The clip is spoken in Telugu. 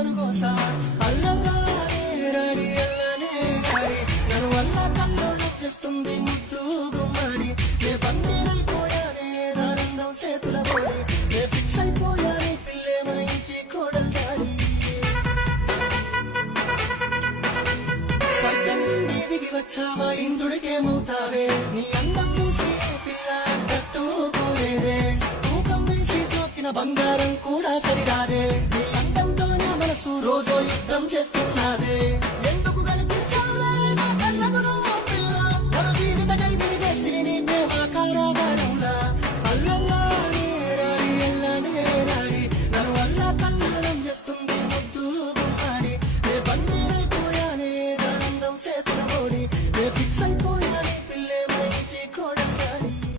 పరుగోస అల్లల్లానే రాడి అల్లనే రాడి నన్ను వల్ల కల్లో నొచ్చేస్తుంది ముద్దు గుమ్మడి ఏ బందీనైపోయానే దానందం చేతుల పోడి ఏ ఫిక్స్ అయిపోయానే పిల్లే మన ఇంటి కోడలు దాడి స్వర్గం నుండి దిగి వచ్చావా ఇంద్రుడికేమవుతావే నీ అందం చూసి పిల్ల తట్టుకోలేదే తూకం వేసి చోకిన బంగారం కూడా సరిరాదే నీ అందంతో నా మనసు రోజు యుద్ధం చేస్తున్నదే ఎందుకు కనిపించావే నా కళ్ళకు నువ్వు పిల్ల మరో జీవిత ఖైదీని చేస్తివి నీ ప్రేమ కారాగారంలా అల్లల్లానే రాడి అల్లనే రాడి నన్ను వల్ల కల్లారం చేస్తుంది ముద్దు గుమ్మాడి ఏ బందీనైపోయానే దానందం చేతుల ఓడి ఏ ఫిక్స్ అయిపోయి